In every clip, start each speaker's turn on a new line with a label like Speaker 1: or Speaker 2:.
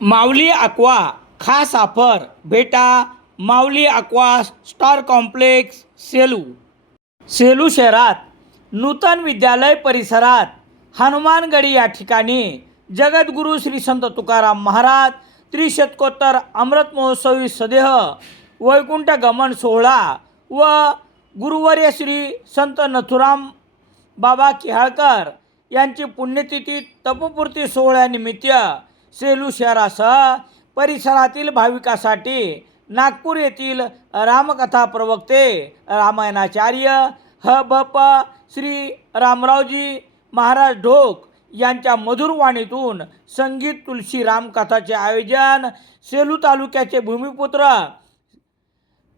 Speaker 1: माऊली aqua खास offer भेटा Mauli Aqua Star Complex Selu. Selu शहरात नूतन विद्यालय परिसरात हनुमानगडी या ठिकाणी जगद्गुरू श्री संत तुकाराम महाराज त्रिशतकोत्तर अमृत महोत्सवी सदेह वैकुंठ गमन सोहळा व गुरुवर्य श्री संत नथुराम बाबा किहाळकर यांची पुण्यतिथी तपपूर्ती सोहळ्यानिमित्त सेलू शहरासह परिसरातील भाविकासाठी नागपूर येथील रामकथा प्रवक्ते रामायणाचार्य ह ब प श्री रामरावजी महाराज ढोक यांच्या मधुर वाणीतून संगीत तुलसी रामकथाचे आयोजन सेलू तालुक्याचे भूमिपुत्र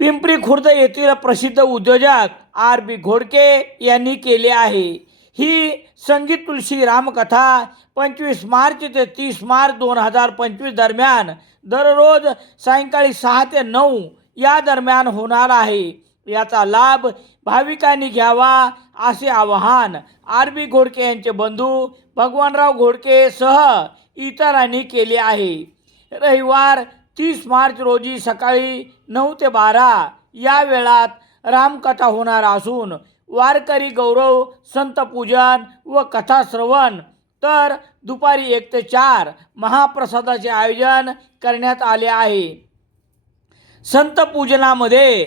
Speaker 1: पिंपरी खुर्द येथील प्रसिद्ध उद्योजक आर बी घोडके यांनी केले आहे. ही संगीत तुलसी रामकथा पंचवीस मार्च ते तीस मार्च दोन हजार पंचवीस दरम्यान दररोज सायंकाळी सहा ते नऊ या दरम्यान होणार आहे. याचा लाभ भाविकांनी घ्यावा असे आवाहन आर बी घोडके यांचे बंधू भगवानराव घोडके सह इतरांनी केले आहे. रविवार तीस मार्च रोजी सकाळी नऊ ते बारा या वेळात रामकथा होणार असून वारकरी गौरव संतपूजन व कथाश्रवण तर दुपारी एक ते चार महाप्रसादाचे आयोजन करण्यात आले आहे. संत पूजनामध्ये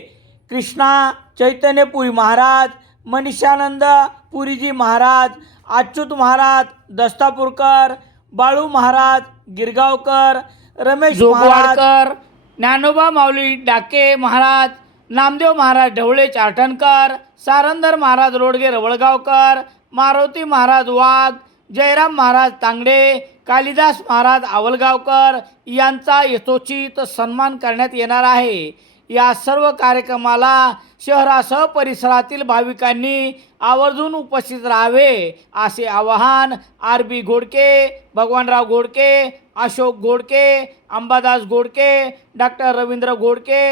Speaker 1: कृष्णा चैतन्यपुरी महाराज मनीषानंद पुरीजी महाराज अच्युत महाराज दस्तापूरकर बाळू महाराज गिरगावकर रमेश जोगवाडकर ज्ञानोबा माऊली डाके महाराज नामदेव महाराज ढवळे चारटणकर सारंदर महाराज रोडगे रवळगावकर मारुती महाराज वाघ जयराम महाराज तांगडे कालिदास महाराज आवलगावकर यांचा यथोचित सन्मान करण्यात येणार आहे. या सर्व कार्यक्रमाला शहरासह परिसरातील भाविकांनी आवर्जून उपस्थित राहावे असे आवाहन R B Ghodke Bhagwanrao Ghodke Ashok Ghodke Ambadas Ghodke doctor Ravindra Ghodke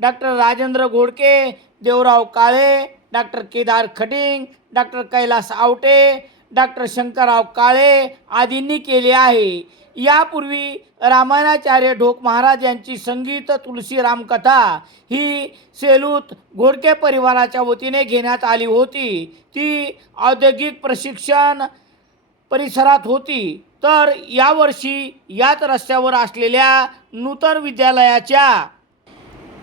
Speaker 1: doctor Rajendra Ghodke Devrao Kale doctor Kedar Khating doctor Kailas Awate doctor Shankarrao Kale आदींनी केले आहे. यापूर्वी रामायणाचार्य ढोक महाराज यांची संगीत तुलसी रामकथा ही सेलूत घोडके परिवाराच्या वतीने घेण्यात आली होती. ती औद्योगिक प्रशिक्षण परिसरात होती. तर यावर्षी याच रस्त्यावर असलेल्या नूतन विद्यालयाच्या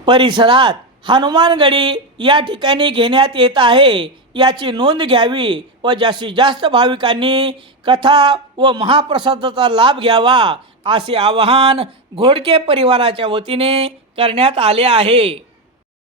Speaker 1: परिसरात हनुमानगडी या ठिकाणी घेण्यात येत आहे. याची नोंद घ्यावी व जास्तीत जास्त भाविकांनी कथा व महाप्रसादाचा लाभ घ्यावा असे आवाहन घोडके परिवाराच्या वतीने करण्यात आले आहे.